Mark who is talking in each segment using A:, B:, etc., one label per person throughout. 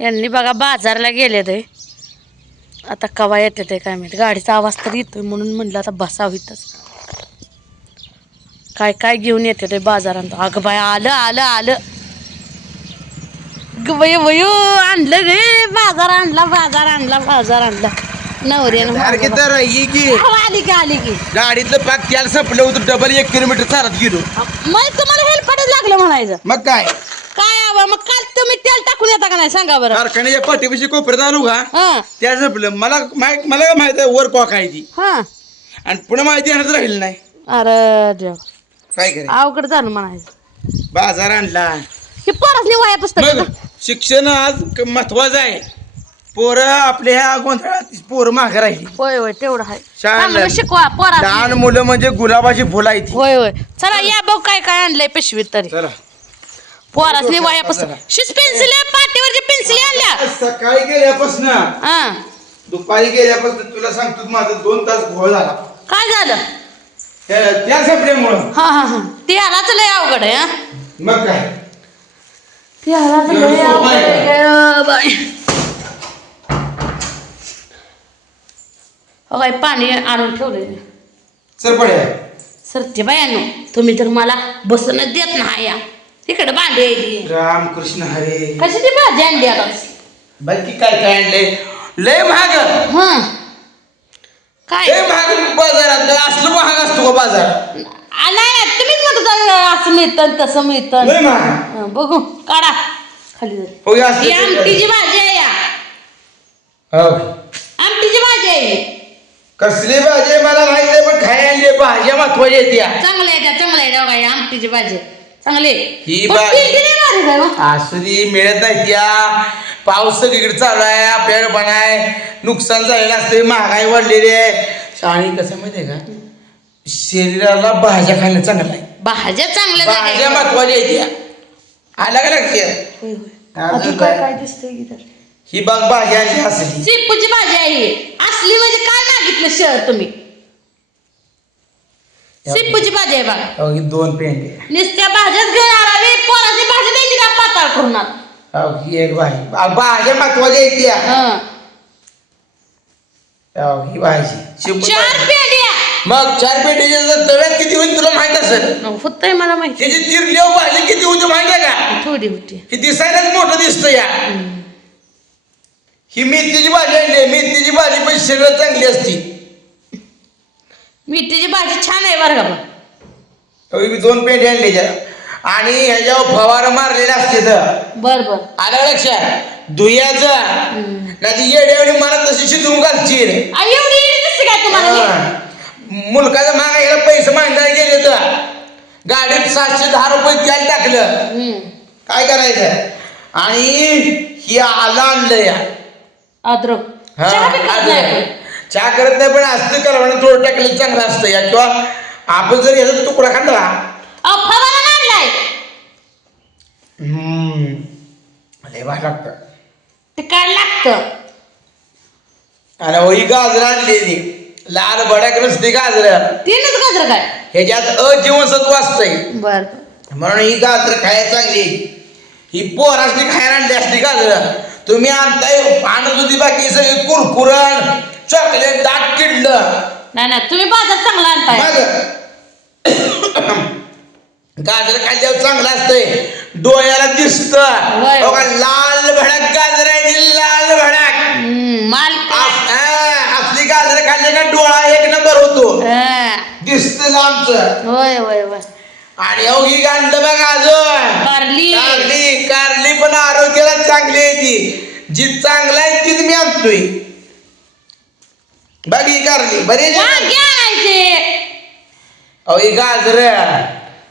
A: यांनी बघा बाजारला गेले ते. आता कवा येते ते काय माहिती. गाडीचा आवाज तर येतोय म्हणून म्हणलं आता बसावं इथंच. काय काय घेऊन येते ते बाजारात. अगं बाय आलं आलं आलं. ग बाई वयो आणलं रे. बाजार आणला बाजार आणला बाजार आणला. नवऱ्यानं मागं
B: तर की.
A: आली की आली की.
B: गाडीतलं पाक तेल संपलं होतं डबल एक किलोमीटर चालत गेलो.
A: मग तुम्हाला हेल्पटच लागलं म्हणायचं.
B: मग काय?
A: आवा मग काल तुम्ही तेल टाकून येता का नाही? सांगा बरं.
B: कारखान्याच्या पाठीपाशी कोपऱ्यात आलो का?
A: हा.
B: त्या संपलं मला माहीत मला काय माहीत आहे वर कॉक आहे ती.
A: हा.
B: आणि पुन्हा माहिती आणत राहील नाही.
A: अरे देव.
B: काय करे
A: अवघड झालं म्हणायचं.
B: बाजार आणला.
A: हे पोरासनी वाया पुस्तक
B: मग शिक्षण आज क- महत्वाचं आहे. पोरं आपल्या ह्या गोंधळात पोरं मागे राहिली.
A: होय होय तेवढं आहे.
B: शाळेला-
A: चांगलं शिकवा पोरा
B: लहान मुलं म्हणजे गुलाबाची फुलं आहे ती.
A: होय होय. चला या बघ काय काय आणलंय पिशवीत तरी.
B: चला.
A: पोरासनी वाया पुस्तक शिस पेन्सिल पाठीवरची पेन्सिल आणल्या.
B: सकाळी गेल्यापासून
A: हा.
B: दुपारी गेल्यापासून तुला सांगतो माझं दोन तास घोळ झाला.
A: काय झालं?
B: त्या त्या संपल्यामुळं
A: हा हा हा. ते आलाच लय अवघड आहे हा.
B: मग काय?
A: ते आलाच लय अवघड
B: आहे
A: बाई. काय पाणी आणून ठेवलंय
B: सर पड्या
A: सत्य बायानो तुम्ही तर मला बसूनच देत नाही या तिकडे भांडी यायची
B: रामकृष्ण हरे.
A: कशी ती भाजी आणली आता?
B: बाकी काय काय आणले लय महाग.
A: हं. काय?
B: लय महाग बाजारात. असलं महाग असतो का बाजार.
A: आ, नाही तुम्हीच म्हणत होता, असं मिळतं तसं मिळतं.
B: लय महाग.
A: हं, बघू काढा. खाली जरा.
B: हो असलं
A: आमटीची भाजी आहे या.
B: हो.
A: आमटीची भाजी आहे. ही.
B: कसली भाजी मला माहीत आहे पण खाय आणली भाज्या महत्त्वाच्या आहेत या
A: चांगलं आहे त्या चांगलं आहे बघा ही आमटीची भाजी. चांगली आहे.
B: ही
A: पण पिंडी नाही मग?
B: आसुरी मिळत नाही त्या पाऊस सगळीकडे चालू आहे आपल्याकडे पण आहे नुकसान झालेलं असते महागाई वाढलेली आहे आणि कसं माहितीये का शरीराला भाज्या खाणं चांगलं आहे
A: भाज्या चांगल्या
B: भाज्या
A: जाग्या
B: महत्त्वाच्या आहेत या आलं का लक्षात
A: होय, होय.
B: अजून
A: अजून
B: काय?
A: काय काय दिसतंय की तर?
B: ही बघ भाज्यांची असली
A: शेपूची भाजी आहे ही. असली म्हणजे काय मागितलं शहर तुम्ही शेपूची भाजी आहे बघा.
B: अहो, ही दोन पेंडे.
A: नुसत्या भाज्याच घेणार आली पोराची भाजी द्यायची का पाताळ करून आता?
B: अहो, ही एक भाजी. अहो, भाज्या महत्त्वाच्या आहेत या.
A: हं.
B: अहो, ही भाजी.
A: चार पेंड्या
B: मग चार पेंडीच्या जर तव्यात किती होईल तुला माहीत असेल?
A: होतंय मला माहिती.
B: त्याची चिरलेव भाजी किती होती माहिती आहे का?
A: थोडी होती.
B: ही दिसायलाच मोठं दिसतं या. ही मेथीची भाजी आणली मेथीची भाजी पण शरीरात चांगली असती.
A: मिठीची भाजी छान आहे बरं का पण.
B: अहो, मी दोन पेंढे आणले आणि ह्याच्यावर फवार मारलेले असते तर.
A: बर बर.
B: आलं लक्षात? धुयाचं नाही येड्यावणी मला तशी शिजवून घालशील.
A: आई, एवढी इडी दिसते काय तुम्हाला नीट?
B: हा. मुलकाचं मागायला पैसे मांडायला गेले तर. गाडीत सातशे दहा रुपये तेल टाकलं.
A: हम्म.
B: काय करायचं आणि ही आलं आणलं या.
A: अद्रक.
B: हा,
A: चहा बी करत नाही आपण.
B: चहा करत नाही पण असतं कलवानं थोडं टाकलं चांगलं असतं या. किंवा आपण जर याचा तुकडा खाल्ला.
A: अहो, फवारा आणलाय
B: हम्म, लय भारी लागतं.
A: ते काय लागतं?
B: आणि हो ही गाजर आणलेली लाल भडक नुसती गाजर.
A: तीनच गजर काय?
B: ह्याच्यात अजीवनसत्व असतंय.
A: बर.
B: म्हणून ही गाजर खायला चांगली. ही पोर असली खायला आणली असली गाजर. तुम्ही आणताय आणत होती बाकी सगळी कुरकुरण. चॉकलेट दाट किडलं.
A: नाही नाही तुम्ही बाजार चांगला आणताय.
B: मग गाजर खाल्ल्यावर चांगलं असतंय. डोळ्याला दिसत.
A: होय.
B: लाल भडक गाजर आहे ती लाल भडक.
A: हम्म, माल
B: अस- असली गाजर खाल्ली का डोळा एक नंबर होतो.
A: हा.
B: दिसत लांबच
A: होय होय होय.
B: आणि अहो ही गांडलं बघा अजून.
A: कारली.
B: कारली कारली पण आरोग्याला चांगली आहे ती. जी चांगला आहे तीच मी आणतोय. बघ कारली बरी?
A: वांगे आणायचे
B: अहो ही गाजर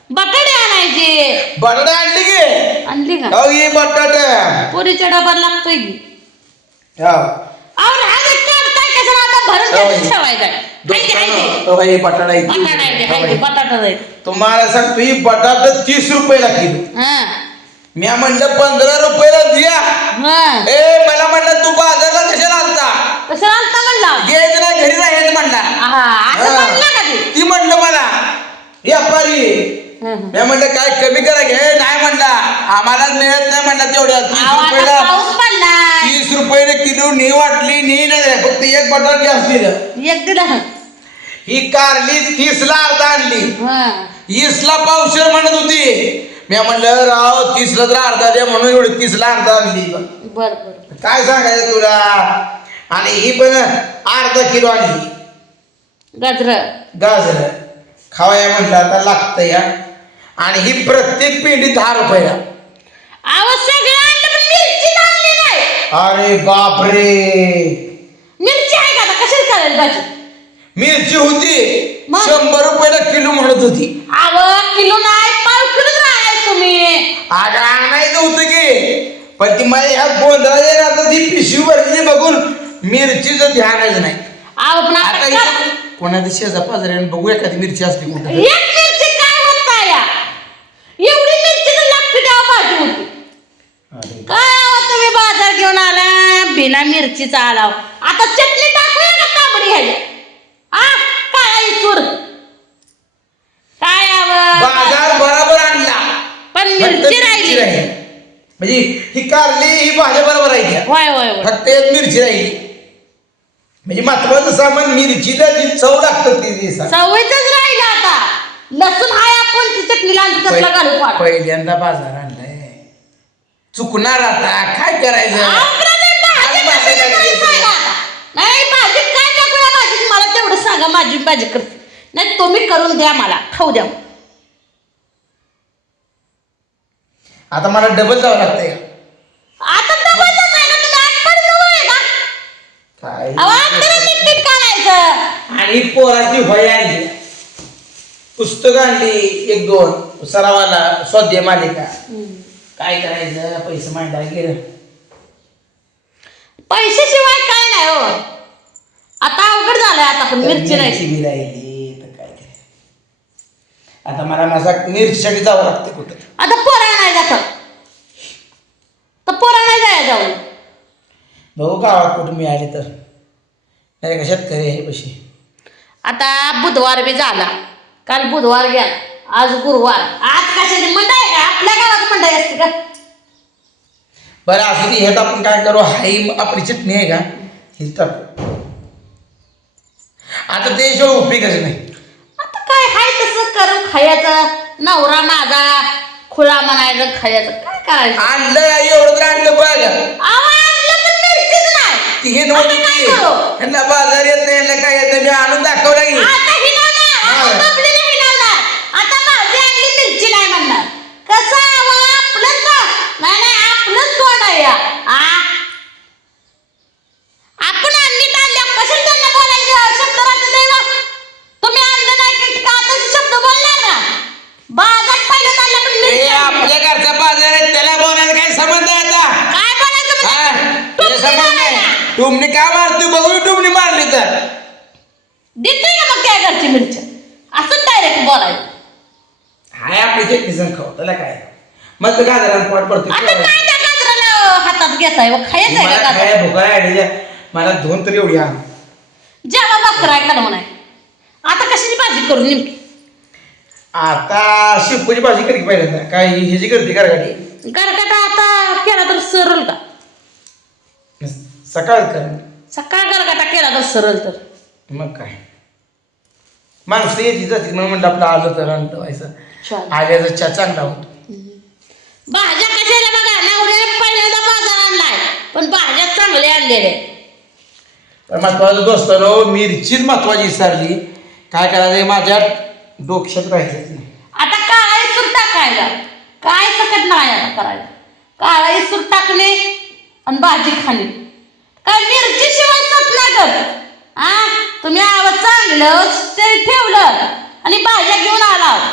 A: बटाटे आणायचे
B: बटाटा आणली की
A: आणली का
B: अहो ही बटाटा
A: पुरीच्या डब्यात लागतोय की
B: हा.
A: अहो राहू दे, काढताय कशाला आता भरून
B: होय.
A: त्याच्यात ठेवायचं आहे. हाय ते, हाय ते.
B: अहो, हे बटाटा आहे.
A: बटाटा आहे ते, हाय ते, बटाटा आहे.
B: तुम्हाला सांगतो ही बटाटा तीस रुपयाला किलो
A: हा
B: मी म्हणलं पंधरा रुपयाला द्या
A: हा
B: ए मला म्हणलं तू बाजारला
A: म्हणला?
B: नाही घरी राहायचं म्हणला.
A: हा असं
B: हा.
A: म्हणलं का ते.
B: ती म्हणलं मला
A: हं, हं.
B: मी म्हणलं काय कमी करा घे नाही म्हणला. आम्हाला मिळत नाही म्हणला तेवढ्या तीस
A: अहो, आता
B: रुपयाला
A: पाऊस पडला
B: नी वाटली नी नाही फक्त एक बटाट जास्त दिलं.
A: एक दिला
B: ही कारली तीसला अर्धा आणली.
A: हा.
B: वीसला पावशेर म्हणत होती. मी म्हणलं राव तीसला तर अर्धा द्या म्हणून एवढी तीसला अर्धा आणली.
A: बर बर.
B: काय सांगायचं तुला? आणि ही पण अर्धा किलो आणली
A: गाजर.
B: गाजर. खावाया म्हटलं आता लागतं या आणि ही प्रत्येक पेंडी दहा रुपयाला.
A: आवाज सगळं आणलं पण मिरची आणली नाही.
B: अरे बापरे.
A: मिरची आहे का आता? कशाला करायला भाजी?
B: मिरची होती.
A: मग?
B: शंभर रुपयाला किलो म्हणत होती.
A: आव किलो नाही पाव किलो राहाय तुम्ही.
B: अगं आणायचं होतं की पण ती माझ्या ह्या गोंधळा आता ती पिशवी भरली बघून मिरचीचं ध्यानच नाही.
A: आव पण
B: आता
A: आता
B: इथं
A: का-
B: कोणाचं शेजा पाजाऱ्याने बघू एखादी मिरची असते कुठं
A: एक मिरची काय होत या? एवढी मिरची तर लागते तेव्हा भाजी होती.
B: अरे,
A: काय आहो तुम्ही बाजार घेऊन आला? बिना मिरचीचा आलाव आता चटणी टाकूया का तांबडी आ काय सूर? काय आव
B: बाजार बरोबर आणला.
A: पण
B: फक्त
A: मिरची राहिली.
B: म्हणजे ही कारली ही भाज्या बरोबर आहे त्या.
A: होय होय होय.
B: फक्त एक मिरची राहिली. म्हणजे महत्वाचं सामान मिरचीला जी चव लागतं ती दिवसात
A: सवयच राहिलं आता. लसूण हाय आपण ती चटणीला आणि कसला घालू पाड
B: पहिल्यांदा बाजार आणलाय. चुकणार आता काय करायचं?
A: भाजी? नाही भाजी काय टाकूया मला तेवढं सांगा माझी भाजी करते. नाही तुम्ही करून द्या मला. खाऊ द्या.
B: आता मला डबल जावं लागतंय.
A: आता डबल जात आहे का तुम्ही आठवड जवळ आहे का काढायचं.
B: आणि पोराची वय आणली पुस्तक आणली एक दोन. सरावाला स्वाध्याय मालिका. काय करायचं? पैसे मांडायला गेलं.
A: पैशाशिवाय काय नाही हो. आता अवघड झालंय आता पण मिरची नाही
B: मिरची बी राहिली तर काय करायचं? आता मला माझा मिरचीसाठी जावं लागतं कुठं?
A: आता पोरा नाही जात तर. पोरा नाही जाया जाऊ.
B: बघू गावात कुठं मिळाली तर? नाही का शेतकरी आहे पशी
A: आता बुधवार बी झाला. काल बुधवार गेला. आज गुरुवार. आज कशाची? आहे का? आपल्या गावात मंडई असते का?
B: बरं असं ती ह्यात आपण काय करू? हाई आपली चटणी आहे का? ही टाकू आता ते शिवाय उपयोगाचं नाही.
A: आता काय हाय तसं करून खायचं. नवरा माझा खुळा म्हणायचं खायचं. काय करायचं?
B: आणलं एवढं तर आणलं बघ.
A: आवा
B: हे
A: आता
B: नव्हती
A: काय
B: ती.
A: करू?
B: ह्यांना बाजार येत नाही ह्यांना काय येत नाही मी आणून दाखवलं की
A: आता हिनवणार, आता
B: हा.
A: बबलीला हिनवणार. आता भाजी आणली मिरची नाही म्हणणार कसं आहे आवा? आपलंच ना नाही नाही आपलंच तोंड आहे या. आ? आपण आणली आणल्या कशाला त्यांना बोलायचं शब्द राहते तेव्हा तुम्ही आणलं नाही की का आता शब्द बोलणार ना बाजार पहिलं आणला पण मिरची
B: हे
A: आणली.
B: आपल्या घरचा बाजार आहे त्याला बोलायला काय संबंध आहे आता
A: काय बोलायचं
B: हा?
A: म्हणजे?
B: त्याचा
A: टुमणी
B: संबंध नाही
A: मारायला.
B: टुमणी का मारतो बघू टुमणी मारली तर.
A: देतोय का मग त्या घरची मिरची? असं डायरेक्ट बोलायचं.
B: हाय आपली चटणी संग खाऊ त्याला काय? मग गाजराला पोट पडतो
A: आता काय त्या गाजराला हातात घेताय? व खायचं आहे का
B: मला
A: गाजर?
B: काय भुका आहे मला दोन तरी एवढी आण.
A: जेव्हा बकरा आहे का नाही आता कशाची भाजी करू नेमकी?
B: आता शिपूची भाजी करी पहिल्यांदा? काय ह्याची करते गाडी
A: गरगटा आता केला तर सरळ का?
B: सकाळ कर.
A: सकाळ गरगटा केला तर सरळ तर.
B: मग काय? माणसं येते जाते म्हणून म्हणलं आपलं आलं तर आणलं व्हायचं. आल्याचा चहा चांगला होतो.
A: भाज्या कशाला बघा? नवऱ्याने पहिल्यांदा बाजार आणलाय. पण भाज्या चांगल्या आणलेल्या आहेत.
B: पण महत्वाचं दोस्तानो मिरचीच महत्वाची सारली. काय करायचं माझ्या डोक्यात राहायचं नाही.
A: आता काळा इसूर टाकायला. काय सकट नाही आता करायला. काळा इसूर टाकणे आणि भाजी खाणे. काय मिरची शिवाय सत लागत. आ तुम्ही आवाज चांगलं ते ठेवलं आणि भाज्या घेऊन आला